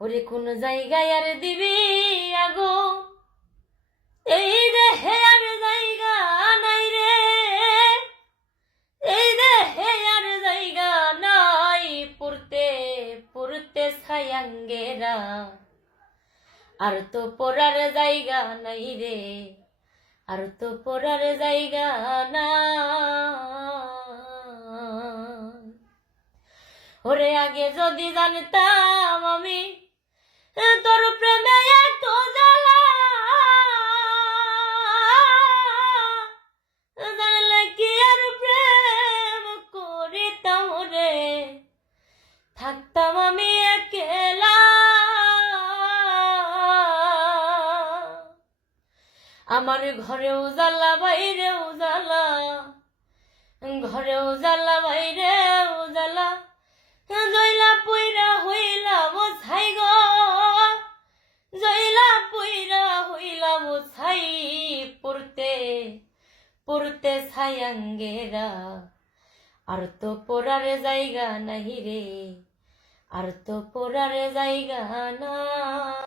ওরে কোন জায়গায় আর দিবি আগো, এই দেহে আর জায়গা নাই রে, এই দেহে আর জায়গা নাই, পুরতে পুরতে ছায়াঙ্গেরা, আর তো পড়ার জায়গা নাই রে, আর তো পড়ার জায়গা না। ওরে আগে যদি জানতাম আমি তোর প্রেমে এত জ্বালা, জানলে কি আর প্রেম করিতাম রে, থাকতাম আমি একলা। আমার ঘরেও জ্বালা বাইরেও জ্বালা, ঘরেও জ্বালা বাইরেও জ্বালা, জয়লা পুইরা হইলাম ছাই গো, জয়লা পুইরা হইলাম ছাই, পুরতে পুরতে ছায়াঙ্গেরা, আর তো পড়ার জায়গা নাহি রে, আর তো পড়ার জায়গা না।